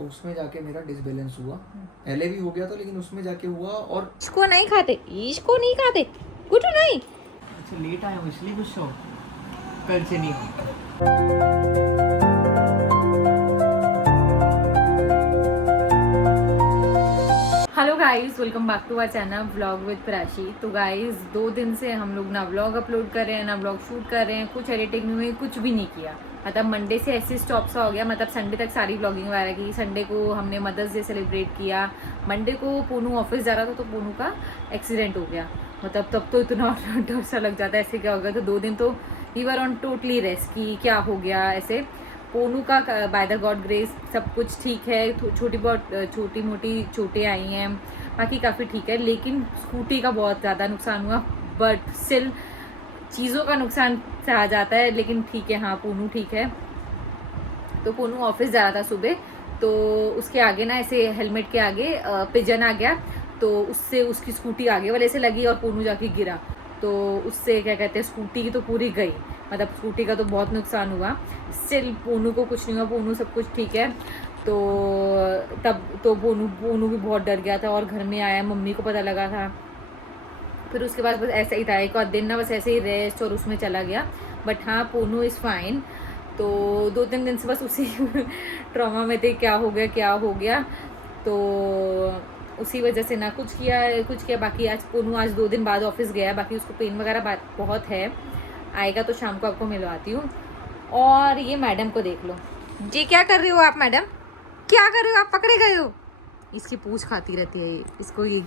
तो उसमें जाके मेरा डिसबैलेंस हुआ। पहले भी हो गया था लेकिन उसमें जाके हुआ। और इसको नहीं खाते, इसको नहीं खाते, कुछ नहीं। अच्छा लेट आया हूँ इसलिए गुस्सा हो, कल से नहीं होता। Hello guys, welcome back to our channel vlog with Prashi. तो गाइस 2 दिन से हम लोग ना व्लॉग अपलोड कर रहे हैं ना व्लॉग शूट कर रहे हैं, कुछ एडिटिंग में कुछ भी नहीं किया। मतलब मंडे से ऐसे स्टॉप सा हो गया, मतलब संडे तक सारी व्लॉगिंग वगैरह की। संडे को हमने मदर्स डे सेलिब्रेट किया। मंडे को पूनू ऑफिस जा रहा था तो पूनू का एक्सीडेंट हो गया। मतलब तब तो इतना डर सा लग जाता है ऐसे क्या हो गया। तो 2 दिन तो we were on totally rest की क्या हो गया ऐसे। पोनू का बाय द गॉड ग्रेस सब कुछ ठीक है। छोटी मोटी चोटें आई हैं, बाकी काफ़ी ठीक है। लेकिन स्कूटी का बहुत ज़्यादा नुकसान हुआ, बट स्टिल चीज़ों का नुकसान सहा जाता है। लेकिन ठीक है, हाँ पोनू ठीक है। तो पोनू ऑफिस जा रहा था सुबह, तो उसके आगे ना ऐसे हेलमेट के आगे पिजन आ गया, तो उससे उसकी स्कूटी आगे वाले से लगी और पोनू जाके गिरा। तो उससे क्या कहते हैं, स्कूटी की तो पूरी गई, मतलब स्कूटी का तो बहुत नुकसान हुआ। स्टिल पोनू को कुछ नहीं हुआ, पोनू सब कुछ ठीक है। तो तब तो पोनू भी बहुत डर गया था और घर में आया, मम्मी को पता लगा था। फिर उसके बाद बस ऐसा ही था, एक और दिन ना बस ऐसे ही रेस्ट और उसमें चला गया। बट हाँ पोनू इज़ फाइन। तो 2-3 दिन से बस उसी ट्रॉमा में थे, क्या हो गया क्या हो गया। तो उसी वजह से ना कुछ किया। बाकी आज पोनू आज 2 दिन बाद ऑफिस गया, बाकी उसको पेन वगैरह बहुत है। आएगा तो शाम को आपको मिलवाती हूँ। और ये मैडम को देख लो जी, क्या कर रही हो आप मैडम, क्या कर रहे हो आप, पकड़े गए हो। इसकी पूछ खाती रहती है ये, इसको ये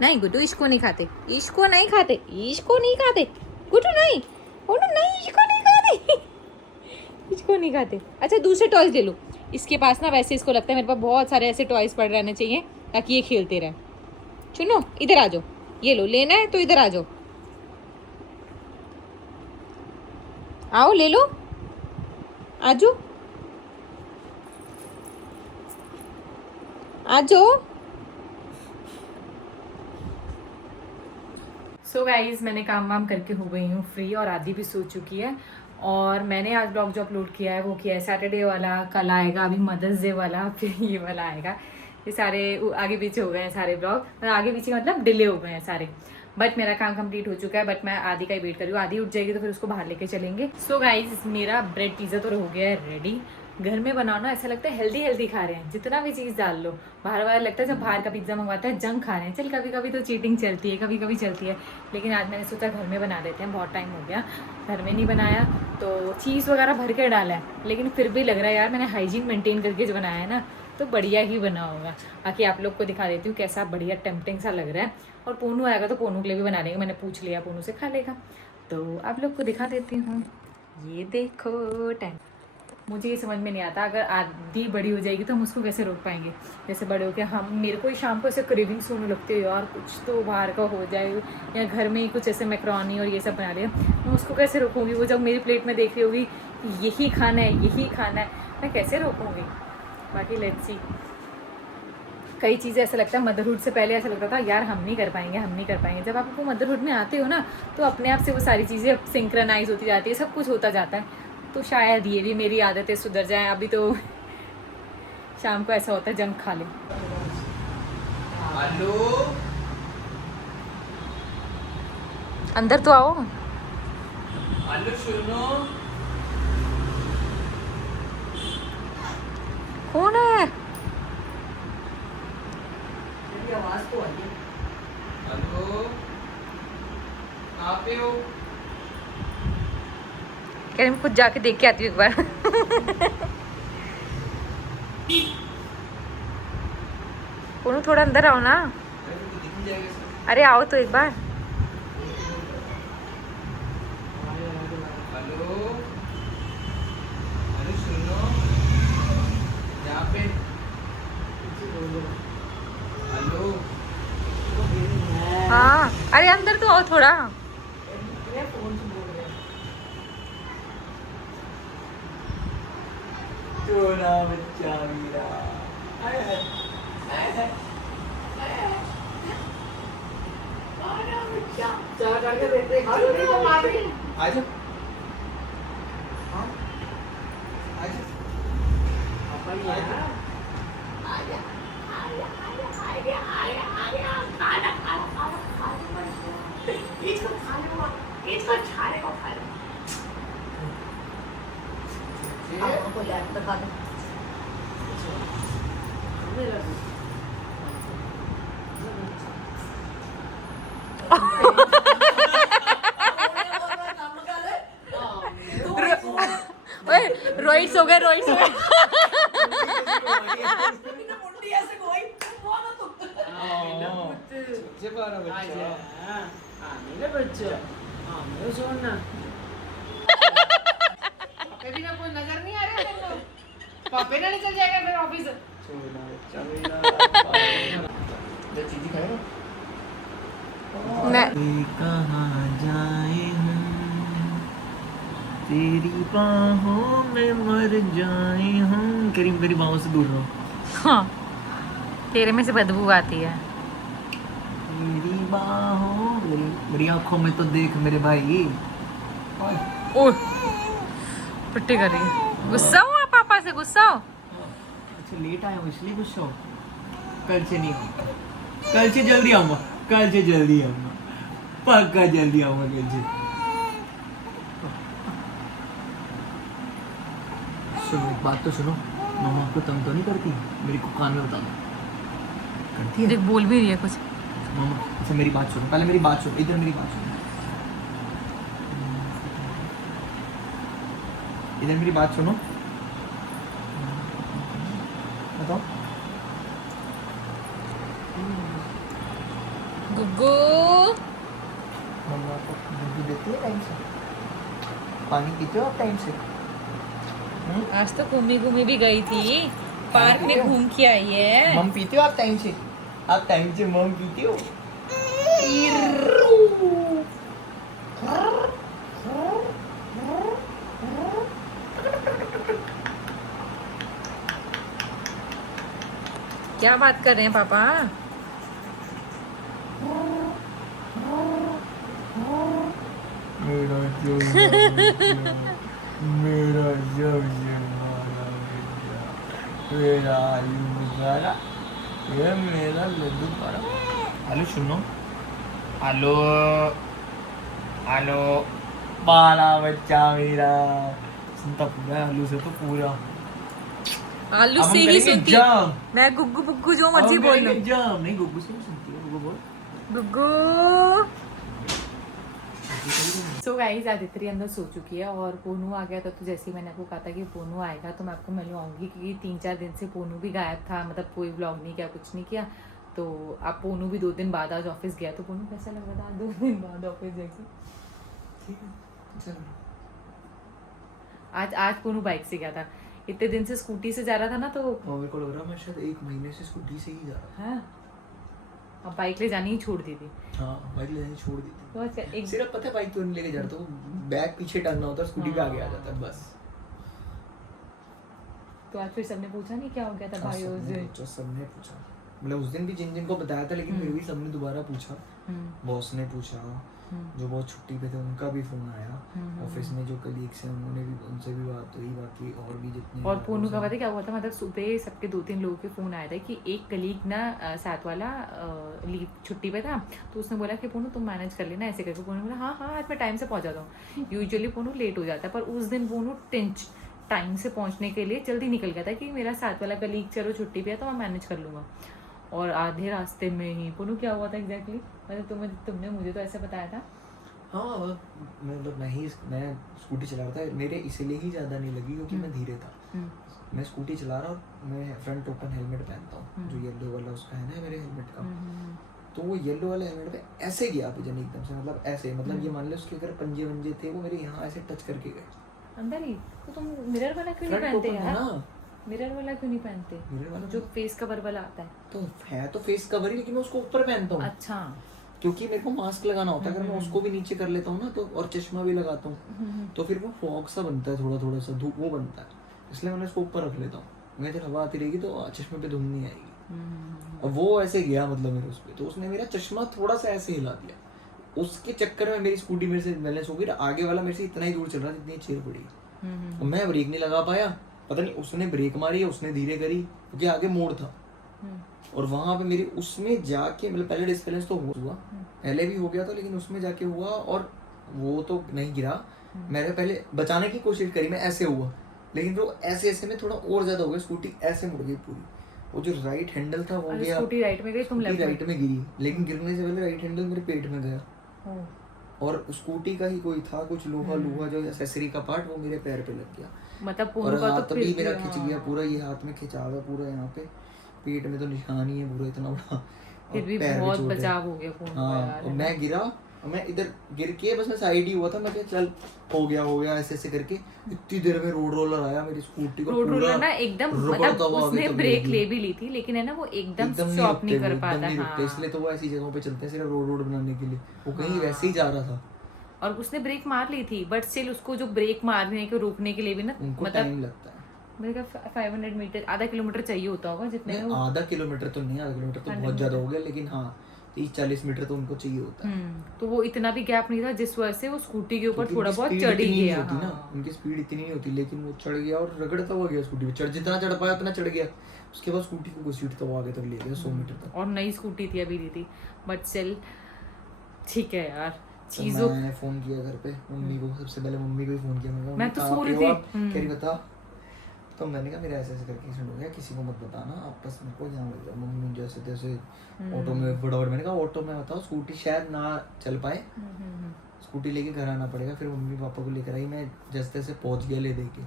नहीं गुड्डू, इसको नहीं खाते, इसको नहीं खाते, इसको नहीं खाते, गुड्डू नहीं, गुड्डू नहीं, इसको नहीं खाते इसको नहीं खाते। अच्छा दूसरे टॉयज ले लो, इसके पास ना वैसे इसको लगता है मेरे पास बहुत सारे ऐसे टॉयज पड़ रहने चाहिए ताकि ये खेलते रहे। सुनो इधर आ जाओ, ये लो, लेना है तो इधर आ जाओ, आओ ले लो, आ जाओ आ जाओ। सो गाइज मैंने काम वाम करके हो गई हूँ फ्री, और आधी भी सो चुकी है। और मैंने आज ब्लॉग जो अपलोड किया है वो किया है सैटरडे वाला, कल आएगा अभी मदर्स डे वाला, फिर ये वाला आएगा। ये सारे आगे पीछे हो गए हैं सारे ब्लॉग, मतलब आगे पीछे मतलब डिले हो गए हैं सारे। बट मेरा काम कंप्लीट हो चुका है, बट मैं आधी का ही वेट कर रही हूँ। आधी उठ जाएगी तो फिर उसको बाहर लेके चलेंगे। सो गाइज मेरा ब्रेड पिज़्ज़ा तो हो गया है रेडी। घर में बनाना ऐसा लगता है हेल्दी हेल्दी खा रहे हैं, जितना भी चीज़ डाल लो। बाहर लगता है जब बाहर का पिज्ज़ा मंगवाता है जंक खा रहे हैं। चल कभी कभी तो चीटिंग चलती है, कभी कभी चलती है। लेकिन आज मैंने सोचा घर में बना देते हैं, बहुत टाइम हो गया घर में नहीं बनाया। तो चीज़ वगैरह भर के डाला है, लेकिन फिर भी लग रहा है यार मैंने हाइजीन मेंटेन करके जो बनाया है ना, तो बढ़िया ही बना होगा। बाकी आप लोग को दिखा देती हूँ कैसा बढ़िया टेम्पटिंग सा लग रहा है। और पोनू आएगा तो पोनू के लिए भी बना लेंगे, मैंने पूछ लिया पोनू से, खा लेगा। तो आप लोग को दिखा देती हूँ, ये देखो टाइम। मुझे ये समझ में नहीं आता, अगर आधी बड़ी हो जाएगी तो हम उसको कैसे रोक पाएंगे। जैसे बड़े हो के हम, मेरे को ही शाम को ऐसे क्रेविंग्स होने लगती है यार, कुछ तो बाहर का हो जाए, या घर में ही कुछ ऐसे मैक्रोनी और ये सब बना लिया, मैं उसको कैसे रोकूंगी। वो जब मेरी प्लेट में देख रही होगी यही खाना है यही खाना है, मैं कैसे रोकूंगी। बाकी लेट्स सी। कई चीज़ें ऐसा लगता है मदरहुड से पहले ऐसा लगता था यार हम नहीं कर पाएंगे हम नहीं कर पाएंगे। जब आप मदरहुड में आते हो ना, तो अपने आप से वो सारी चीज़ें सिंक्रनाइज होती जाती है, सब कुछ होता जाता है। तो शायद ये भी मेरी आदतें सुधर जाएं। अभी तो शाम को ऐसा होता है जंक खा ले। हेलो अंदर तो आओ। हेलो सुनो, कौन है? मेरी आवाज तो आई है। हेलो कहाँ पे हो? क्या मैं खुद जाके देख के आती हूँ एक बार कौन, थोड़ा अंदर आओ ना। अरे तो दिख ही जाएगा सर। अरे आओ तो एक बार। हेलो हेलो सुनो, यहाँ पे हेलो। हाँ अरे अंदर तो आओ थोड़ा। छोरा बच्चा मेरा, आजा हाँ आजा। दिखा दे। ओए रोहित सो गए, रोहित सो गए। मुंडी ऐसे कोई वो ना तू। जे बारा बच्चा मेरे बच्चे मेरे सोना पापे भी ना कोई नजर नहीं आ रहा है तेरे को। पापे ना नहीं चल जाएगा फिर ऑफिस। छोना बच्चा मेरा ये चीज़ खाएगा कहाँ जाए हम तेरी बाहों में मर जाए हम। करीम मेरी बाहों से दूर रहो। हाँ, तेरे में से बदबू आती है। मेरी बाहों मेरी आंखों में तो देख मेरे भाई। ओह, पिट्टी कर रही है। गुस्सा हुआ पापा से, गुस्सा हो? अच्छा लेट आया हूँ इसलिए गुस्सा हो। कल से नहीं आऊँगा, कल से जल्दी आऊँगा, कल से जल्दी आऊँगा, पक्का जल्दी आऊँगा कल से। सुनो एक बात तो सुनो, मामा आपको तंग तो नहीं करती? मेरी को कान में बता दो। करती है? देख बोल भी रही है कुछ। मामा अच्छा मेरी बात सुनो, पहले मेरी बात सुनो, इधर मेरी बात सुनो, इधर मेरी बात सुनो। बताओ। गुग्गू, मम्मा को दूध देती है टाइम से? पानी पीते हो आप टाइम से? आज तो घूमी घूमी भी गई थी, पार्क में घूम के आई है। मम पीते हो आप टाइम से? आप टाइम से मम पीते हो? क्या बात कर रहे हैं पापा? मेरा जो मेरा मेरा आलू बुखारा, ये मेरा लड्डू पारा। हेलो सुनो, हेलो हेलो बाला बच्चा मेरा सुनता पूरा आलू से तो पूरा। आलू अब हम से ही करेंगे सुनती जाम। मैं गुग्गू बुग्गू जो मर्जी बोल लो। जाम नहीं गुग्गू से सुनती है वो बोल। गुग्गू। सो गाइस आदित्य अंदर सो चुकी है और पोनू आ गया था। तो जैसे ही मैंने आपको कहा था कि पोनू आएगा तो मैं आपको मिलने आऊँगी, क्योंकि 3-4 दिन से पोनू भी गायब था, मतलब कोई व्लॉग नहीं किया, कुछ नहीं किया। तो अब पोनू भी 2 दिन बाद आज ऑफिस गया। तो पोनू कैसा लग रहा था 2 दिन बाद ऑफिस जाके? ठीक है चलो। आज पोनू बाइक से गया था, इतने दिन से स्कूटी से जा रहा था ना, तो मेरे को लग रहा मैं शायद 1 महीने से स्कूटी से ही जा रहा हाँ अब बाइक ले जानी ही छोड़ दी थी। था। हाँ बाइक ले जानी छोड़ दी थी। तो अच्छा एक सिर्फ पता है बाइक क्यों नहीं लेके जा रहा था, वो बैग पीछे टांगना होता है, स्कूटी पे आगे आ जाता है बस। तो आज फिर सबने पूछा नहीं क्या हो गया था भाई उस दिन? सबने पूछा, मतलब उस दिन भी जिन जिन को बताया था, लेकिन फिर भी सबने दोबारा पूछा। बॉस ने पूछा, जो बहुत छुट्टी पे थे उनका भी फोन आया, ऑफिस में जो कलीग्स हैं उन्होंने भी, उनसे भी बात हुई, बाकी और भी जितने। और पोनू का पता क्या हुआ था, मतलब सुबह सबके 2-3 लोगों के फ़ोन आया था कि एक कलीग ना साथ वाला लीव छुट्टी पे था, तो उसने बोला कि पोनू तुम मैनेज कर लेना ऐसे करके। पोनू बोला हाँ हाँ आज मैं टाइम से पहुँच जाता हूँ। यूजुअली पोनू लेट हो जाता है, पर उस दिन पोनू टाइम से पहुँचने के लिए जल्दी निकल गया था कि मेरा साथ वाला कलीग चलो छुट्टी पे है तो मैं मैनेज कर लूँगा। और आधे रास्ते में ही पोनू क्या हुआ था एग्जैक्टली, मतलब तुमने मुझे तो ऐसा बताया था। हाँ मतलब मैं स्कूटी चला रहा था, मेरे इसीलिए ही ज़्यादा नहीं लगी क्योंकि मैं धीरे था। मैं स्कूटी चला रहा और मैं फ्रंट ओपन हेलमेट पहनता हूँ, जो येलो वाला उसका है ना मेरे हेलमेट का। तो वो येलो वाले हेलमेट पे ऐसे गया पिजन एकदम से, मतलब ऐसे, मतलब ये मान लो उसके अगर पंजे वंजे थे वो मेरे यहाँ ऐसे टच करके गए अंदर ही। तो तुम मिरर वाला क्यों नहीं पहनते यार? मिरर वाला क्यों नहीं पहनते? मिरर वाला जो फेस कवर वाला आता है। तो है तो फेस कवर ही, लेकिन मैं उसको ऊपर पहनता हूँ। अच्छा। क्योंकि मेरे को मास्क लगाना होता है, अगर मैं उसको भी नीचे कर लेता हूँ ना तो, और चश्मा भी लगाता हूँ तो फिर वो फॉग सा बनता है, थोड़ा थोड़ा सा धूप वो बनता है, इसलिए मैंने उसको ऊपर रख लेता हूँ। मैं जब हवा आती रहेगी तो चश्मे पे धुंध नहीं आएगी। और वो ऐसे गया मतलब मेरे उस पर, तो उसने मेरा चश्मा थोड़ा सा ऐसे हिला दिया, उसके चक्कर में मेरी स्कूटी मेरे से बैलेंस हो गई, आगे वाला मेरे से इतना ही दूर चल रहा था जितनी चेयर पड़ी, और मैं ब्रेक नहीं लगा पाया। पता नहीं उसने ब्रेक मारी, उसने धीरे करी क्योंकि आगे मोड़ था, और वहां पे मेरी उसमें जाके, मतलब पहले डिस्बैलेंस तो हुआ, पहले भी हो गया था, लेकिन उसमें जाके हुआ और वो तो नहीं गिरा। मैंने पहले बचाने की कोशिश करी, मैं ऐसे हुआ, लेकिन वो ऐसे ऐसे में थोड़ा और ज्यादा हो गया, स्कूटी ऐसे मुड़ गई पूरी, वो जो राइट हैंडल था वो अरे गया, स्कूटी राइट में गई, तुम लेफ्ट राइट में गिरी, लेकिन गिरने से पहले राइट हैंडल मेरे पेट में गया, में। और स्कूटी का ही कोई था कुछ लोहा लोहा जो एक्सेसरी का पार्ट, वो मेरे पैर पे लग गया, मतलब और पोनू का हाथ तो भी फिर मेरा भी, खिंच हाँ। गया पूरा, ये हाथ में खिंचा हुआ पूरा, यहाँ पे पेट में तो निशान ही है पूरा इतना बड़ा, फिर और भी पैर बहुत चोट है। बचाव हो गया पोनू का हाँ, यार, और है मैं गिरा, और मैं इधर गिर के बस मैं साइड ही हुआ था, मैं क्या चल हो गया ऐसे ऐसे करके, इतनी देर में रोड रोलर आया मेरी स्कूटी को रोड पूरा रोलर ना एकदम, रगड़ता मतलब हुआ आगे उसने तक ब्रेक ले ले भी ली थी, लेकिन है ना वो एकदम एकदम स्टॉप नहीं कर एकदम पाता। नहीं रुकते, हाँ इसलिए तो वो ऐसी जगहों पे चलते हैं सिर्फ रोड बनाने के लिए, वो कहीं हाँ। वैसे ही जा रहा था, और उसने ब्रेक मार ली थी, बट स्टिल उसको जो ब्रेक मारने के रोकने के लिए भी ना, उनको मतलब टाइम लगता है। मेरे का 500 मीटर, आधा किलोमीटर चाहिए होता होगा जितने में नहीं, वो। आधा किलोमीटर तो नहीं, आधा किलोमीटर तो 100 बहुत ज्यादा हो गया, लेकिन हाँ 30-40 मीटर तो उनको चाहिए होता है। तो वो इतना भी गैप नहीं था जिस वजह से वो स्कूटी के ऊपर क्योंकि थोड़ा उनकी बहुत speed चढ़ इतनी ही नहीं गया। होती ना, हाँ। उनकी स्पीड इतनी नहीं होती, लेकिन वो चढ़ गया और रगड़ता हुआ गया स्कूटी पे, जितना चढ़ पाया उतना चढ़ गया, उसके बाद स्कूटी को घसीट तो वो आगे तक ले गया 100 मीटर तक। और नई स्कूटी थी, अभी दी थी, बट स्टिल ठीक है यार तो चीजों। मैंने फोन किया घर पे मम्मी को, सबसे पहले मम्मी को ही फोन किया, मैं तो सो रही थी। कह रही बता, तो मैंने कहा मेरा ऐसे ऐसे करके एक्सीडेंट हो गया, किसी को मत बताना, आप बस मेरे को यहाँ लग जाओ। मम्मी जैसे तैसे ऑटो में फटाफट, मैंने कहा ऑटो में बताओ, स्कूटी शायद ना चल पाए, स्कूटी लेके घर आना पड़ेगा, फिर मम्मी पापा को लेकर आई, मैं जैसे तैसे पहुंच गया ले देके,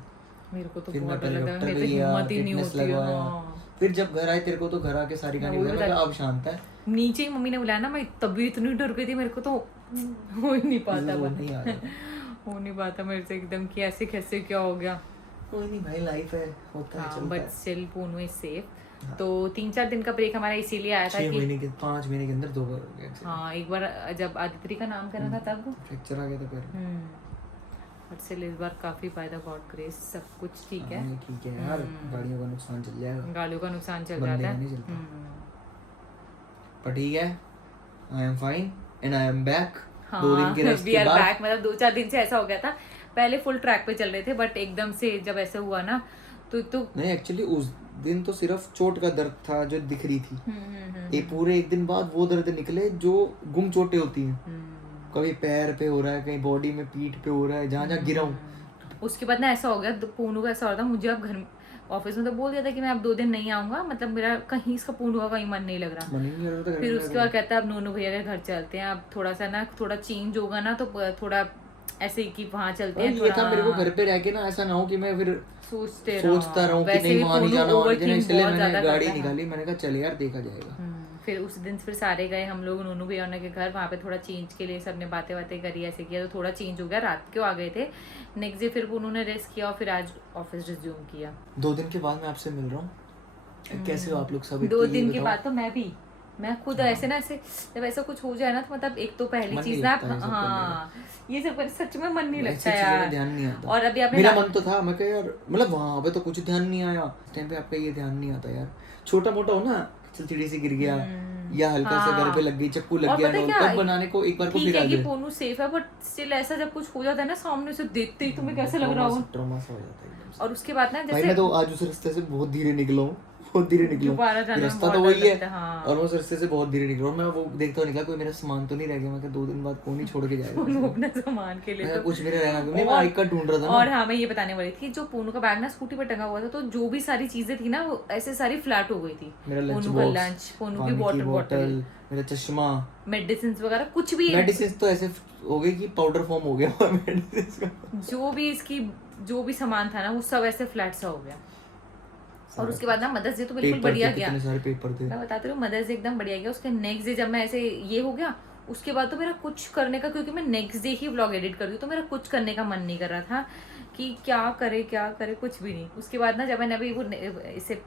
मेरे को तो फिर मैं बहुत डर पहले लगा, डॉक्टर मेरी पे तो गया, हिम्मत ही नहीं फिटनेस होती है। लगवाया, हाँ। फिर जब घर आए तेरे को तो घर आके सारी कहानी वो बताई, बता- मैं कहा अब शांत है, नीचे ही मम्मी ने बुलाया ना, मैं तभी इतनी डर गई थी, मेरे को तो हो ही नहीं पाता, वो नहीं आ रहा। हो नहीं पाता मेरे से एकदम कि ऐसे कैसे क्या हो गया। कोई नहीं भाई, लाइफ है, होता है, हाँ चलता बट है। Still Poonu is safe. तो 3-4 दिन का ब्रेक हमारा इसीलिए आया था 6 कि महीने के 5 महीने के अंदर 2 बार हो गया accident। हाँ, एक बार जब आदित्य का नाम करना था तब, फ्रैक्चर आ गया था पैर। बट स्टिल इस बार काफी फायदा, गॉड ग्रेस, सब कुछ ठीक है। हाँ, ठीक है यार, गाड़ियों का नुकसान चल जाएगा, गाड़ियों का नुकसान चल बंदे जाता का है। नहीं चलता। पर ठीक है, I am fine and I am back. 2 दिन के रेस्ट वी के आर बाद बैक, मतलब 2-4 दिन से ऐसा हो गया था, पहले फुल ट्रैक पे चल रहे थे, बट एकदम से जब ऐसा हुआ ना तो नहीं, एक्चुअली उस दिन तो सिर्फ चोट का दर्द था जो दिख रही थी, ये पूरे 1 दिन बाद वो दर्द निकले जो गुम चोटें होती हैं, कभी पैर पे हो रहा है, कहीं बॉडी में, पीठ पे हो रहा है, जहाँ जहाँ गिरा हूँ। उसके बाद ना ऐसा हो गया, पूनू का ऐसा हो रहा था, मुझे अब घर ऑफिस में तो बोल दिया था कि मैं अब 2 दिन नहीं आऊंगा, मतलब मेरा कहीं इसका पूनू का कहीं मन नहीं लग रहा। मन ही नहीं कर रहा था घर फिर में उसके बाद कहता है अब नोनू भैया के घर चलते हैं, अब थोड़ा सा ना थोड़ा चेंज होगा ना, तो थोड़ा ऐसे ही कि वहाँ चलते हैं। ये था मेरे को घर पे रह के ना, ऐसा ना हो कि मैं फिर सोचता रहूं कि वैसे नहीं भी वहाँ नहीं पूनू जाना, वहाँ नहीं जाना, overthink इसलिए बहुत मैंने ज्यादा गाड़ी करता है। निकाली, मैंने कहा चल यार देखा जाएगा। फिर उस दिन फिर सारे गए हम लोग नोनू भैया के घर, वहाँ पे थोड़ा चेंज के लिए सबने बातें बातें करी, ऐसे किया, तो थोड़ा चेंज हो गया, रात को आ गए थे। नेक्स्ट डे फिर उन्होंने रेस्ट किया और फिर आज ऑफिस रिज्यूम किया। 2 दिन के बाद मैं आपसे मिल रहा हूँ, कैसे हो आप लोग सब? 2 ये दिन के बताओ। बाद तो मैं खुद ऐसे ना, ऐसे जब ऐसा कुछ हो जाए ना, तो मतलब एक तो पहली मन चीज नहीं ना, लगता ये सब हाँ ये सब सच में मन नहीं ऐसी लगता चीजों में यार। ध्यान नहीं आता। और अभी आपने मेरा मन तो था, मैं कह यार मतलब वहां पे तो कुछ ध्यान नहीं आया, इस टाइम पे आपका ये ध्यान नहीं आता यार, छोटा मोटा हो ना, चल चिड़ी से गिर गया या हल्का सा घर पे लग गई, चक्कू लग और गया, पता है ना क्या, तब बनाने को एक बार को ठीक फिर आ है कि जाए। पोनू सेफ है, बट स्टिल ऐसा जब कुछ हो जाता है ना सामने से देखते ही तुम्हें कैसे लग रहा हो। ट्रॉमा सा हो जाता है एकदम से। और उसके बाद ना भाई जैसे मैं तो आज उस रास्ते से बहुत धीरे निकला हूँ, बहुत धीरे निकला हूँ, दोबारा जाने में रास्ता बहुत तो डर वही है लगता है, हाँ। और मैं उस रास्ते से बहुत धीरे निकला हूँ, मैं वो देखता हुआ निकला कोई मेरा सामान तो नहीं रह गया, मैं 2 दिन बाद कौन ही छोड़ के जाएगा पोनू अपने सामान के लिए मैं तो कुछ मेरा रहना मैं आई कार्ड ढूंढ रहा था ना। और हाँ, मैं ये बताने वाली थी, जो पोनू का बैग ना स्कूटी पर टंगा हुआ था, तो जो भी सारी चीजें थी ना वो ऐसे सारी फ्लैट हो गई थी। मेरा लंच पोनू का बॉक्स, लंच, पोनू की पानी वाटर बॉटल, मेरा चश्मा, मेडिसिन वगैरह कुछ भी, मेडिसिन तो ऐसे हो गई कि पाउडर फॉर्म हो गया मेडिसिन का। जो भी इसकी जो भी सामान था ना वो सब ऐसे फ्लैट सा हो गया। और उसके बाद ना मदर्स डे तो बिल्कुल बढ़िया गया, कितने सारे पेपर थे, मैं बताती हूँ, मदर्स डे एकदम बढ़िया गया। उसके नेक्स्ट डे जब मैं ऐसे ये हो गया, उसके बाद तो मेरा कुछ करने का, क्योंकि मैं नेक्स्ट डे ही व्लॉग एडिट कर रही हूँ, तो मेरा कुछ करने का मन नहीं कर रहा था कि क्या करे कुछ भी नहीं। उसके बाद ना जब मैंने अभी वो इससे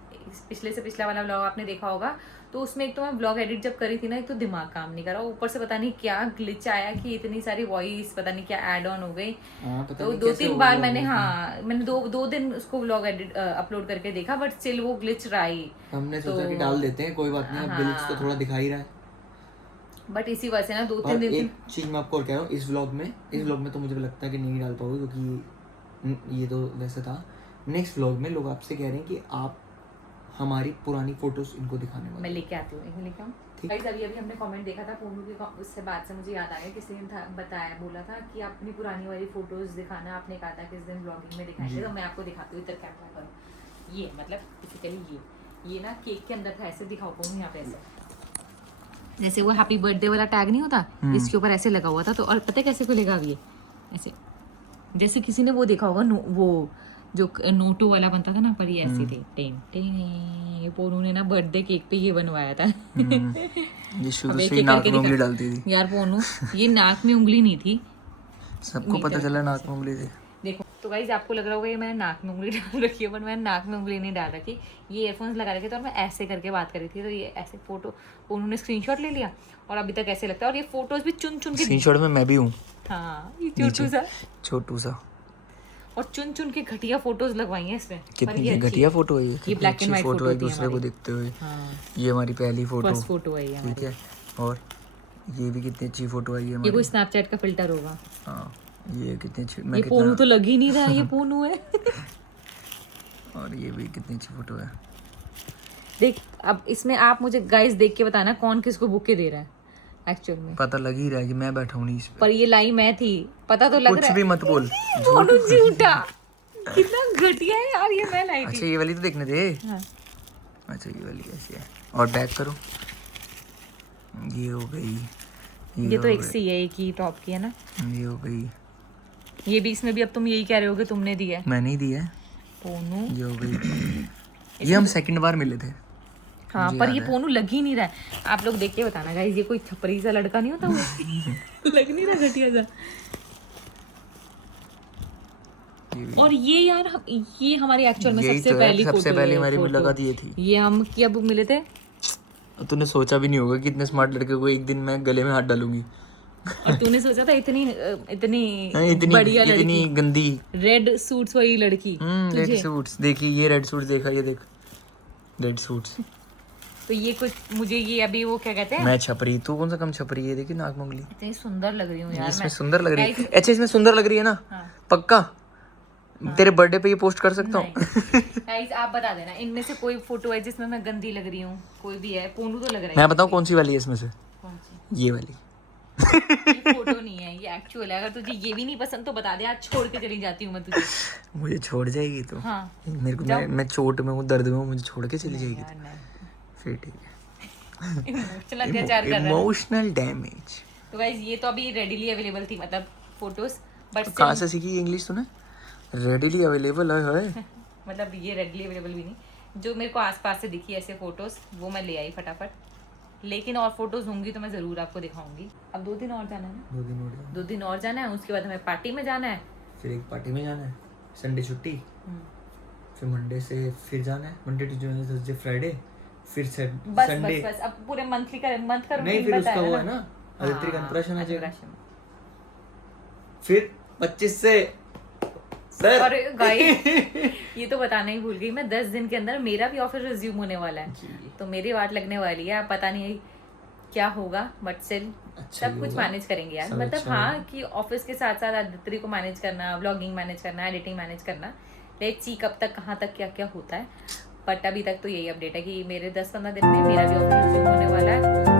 पिछले से पिछला वाला व्लॉग आपने देखा होगा, तो उसमें एक तो मैं व्लॉग एडिट जब करी थी ना, एक तो दिमाग काम नहीं कर रहा, ऊपर से पता नहीं क्या ग्लिच आया कि इतनी सारी वॉइस पता नहीं क्या ऐड ऑन हो गई। तो 2-3 बार मैंने मैंने 2 दिन उसको व्लॉग एडिट अपलोड करके देखा, बट स्टिल वो ग्लिच रहा ही। हमने सोचा कि डाल देते हैं, कोई बात नहीं, अब ग्लिच तो थोड़ा दिखा ही रहा है, बट इसी वजह से ना 2-3 और दिन एक चीज मैं आपको और कह रहा हूँ, इस व्लॉग में तो मुझे लगता है कि नहीं डाल पाओगे, क्योंकि ये तो वैसे था। नेक्स्ट व्लॉग में लोग आपसे कह रहे हैं कि आप हमारी पुरानी फोटोज इनको दिखाने मैं वाले। लेके आती हूँ, एक लेके आऊँ। ठीक। गाइस अभी हमने कमेंट देखा था पोनू के, उससे बात से मुझे याद आ गया, किसी ने बताया, बोला था कि अपनी पुरानी वाली फोटोज दिखाना, आपने कहा था किस दिन ब्लॉगिंग में दिखाएंगे, तो मैं आपको दिखाती हूँ। इधर कैमरा करो, ये मतलब बेसिकली ये ना केक के अंदर था, ऐसे दिखाओ पोनू, यहाँ पे ऐसे जैसे वो हैप्पी बर्थडे वाला टैग नहीं होता, इसके ऊपर ऐसे लगा हुआ था। तो और पता है कैसे खुलेगा अब ये, ऐसे जैसे किसी ने वो देखा होगा वो जो नोटो वाला बनता था ना, पर ये ऐसे थे टेन टेन। ये पोनू ने ना बर्थडे केक पे ये बनवाया था। ये शुरू अब से एक ही एक नाक करके में उंगली दिखा। डालती थी। यार पोनू, ये नाक में उंगली नहीं थी, सबको पता चला नाक में उंगली थी। देखो। तो गाइस आपको लग रहा होगा ये मैंने नाक में उंगली डाल रखी है, पर मैंने नाक में उंगली नहीं डाल रखी। ये ईयरफोन्स लगा रखे थे और मैं ऐसे करके बात कर रही थी, तो ये ऐसे फोटो उन्होंने स्क्रीनशॉट ले लिया और अभी तक ऐसे लगता है। और ये फोटोज भी चुन चुन के, स्क्रीनशॉट में मैं भी हूँ। हाँ ये छोटू सा, छोटू सा, और चुन चुन के घटिया फोटोज लगवाई हैं इसमें। पर कितनी ये अच्छी घटिया है। फोटो है ये, ये कितनी ब्लैक एंड अच्छी व्हाइट फोटो है फोटो दूसरे को देखते हुए। हाँ, ये हमारी पहली फोटो, फर्स्ट फोटो है ये ठीक है। और ये भी कितनी अच्छी फोटो आई है ये हमारी। कोई स्नैपचैट का फिल्टर होगा। हाँ, ये कितनी अच्छी, ये मैं पोनू तो कितना, लग ही नहीं रहा है, ये पोनू है। और ये भी कितनी अच्छी फोटो है। देख अब इसमें आप मुझे गाइस देख के बताना कौन किसको बुके दे रहा है एक्चुअल में। पता लग ही रहा है कि मैं बैठा हूँ नहीं इस पे। पर ये लाई मैं थी, पता तो लग कुछ रहा भी है। मत बोल। पोनू झूठा, कितना घटिया है यार, ये मैं लाई थी। अच्छा ये वाली तो देखने दे। हाँ। अच्छा ये वाली कैसी है, और बैक करो। ये हो गई, ये तो हो एक सी है, एक ही टॉप की है ना। गई, ये हो गई। ये भी इसमें भी अब तुम यही कह रहे हो कि तुमने दिया है मैंने ही दी है। पोनू। ये हो गई। ये हम सेकंड बार मिले थे। हाँ मुझे पर याद ये है। पोनू लग ही नहीं रहा है। आप लोग देख के बताना गाइस, ये कोई छपरी सा लड़का नहीं होता वो। लग नहीं रहा घटिया सा। ये भी। और ये यार ये हमारी एक्चुअल में यही सबसे तो है, पहली सबसे फोटो पहली है, हमारी फोटो। मुलाकात ये थी। ये हम कब मिले थे? तूने सोचा भी नहीं होगा कि इतने स्मार्ट लड़के को एक दिन मैं गले में हाथ डालूंगी। और तूने सोचा था इतनी इतनी बढ़िया इतनी लड़की, गंदी। रेड सूट्स वाली लड़की रेड तुझे। सूट्स देखी, ये रेड सूट्स देखा, ये देख रेड सूट्स। तो ये कुछ मुझे ये अभी वो क्या कहते हैं, मैं छपरी, तू कौन सा कम छपरी है। देखी नाक में उंगली, इतनी सुंदर लग रही हूँ यार इसमें मैं। सुंदर लग रही है। Guys- अच्छा इसमें सुंदर लग रही है ना, हाँ। पक्का। तेरे बर्थडे पे ये पोस्ट कर सकता हूँ। गाइस आप बता देना इनमें से कोई फोटो है जिसमें मैं गंदी लग रही हूँ, कोई भी है। पोनू तो लग रहा है। मैं बताऊँ कौन सी वाली है इसमें से? कौन सी? ये वाली। ये फोटो नहीं है, ये एक्चुअल है। अगर तुझे ये भी नहीं पसंद तो बता दे, आज छोड़ के चली जाती हूँ मैं तुझे। मुझे छोड़ जाएगी तो? हाँ मेरे को, मैं चोट में हूँ, दर्द में हूँ, मुझे छोड़ के चली जाएगी यार तो? नहीं, फिर ठीक है। इमोशनल अत्याचार कर रहा है। Emotional damage. तो गाइस ये तो अभी रेडीली अवेलेबल थी, मतलब फोटोज, बट कहाँ से सीखी इंग्लिश तूने? रेडीली अवेलेबल है। मतलब ये रेडली अवेलेबल भी नहीं, जो मेरे को आसपास से दिखी ऐसे फोटोज वो मैं ले आई फटाफट। लेकिन और फोटोज होंगी तो मैं ज़रूर आपको दिखाऊंगी। अब 2 दिन और जाना है ना, 2 दिन हो गए। 2 दिन और जाना है, उसके बाद हमें पार्टी में जाना है। फिर एक पार्टी में जाना है, संडे छुट्टी, फिर मंडे से फिर जाना है, मंडे ट्यूसडे थर्सडे फ्राइडे, फिर बस संडे। बस बस अब पूरे मंथली का मंथ का नहीं routine फिर उसका बताया वो है ना, आदित्य का हाँ, अनप्राशन आ जाएगा। अनप्राशन। फिर 25 से सर। और गाइस ये तो बताना ही भूल गई मैं, 10 दिन के अंदर मेरा भी ऑफिस रिज्यूम होने वाला है, तो मेरी वाट लगने वाली है। अब पता नहीं क्या होगा, बट स्टिल अच्छा सब कुछ मैनेज करेंगे यार। सब मतलब अच्छा हाँ होगा। कि ऑफिस के साथ साथ आदित्य को मैनेज करना, व्लॉगिंग मैनेज करना, एडिटिंग मैनेज करना। लेट्स सी कब तक कहाँ तक क्या क्या होता है। बट अभी तक तो यही अपडेट है कि मेरे 10-15 दिन में मेरा भी ऑफिस रिज्यूम होने वाला है।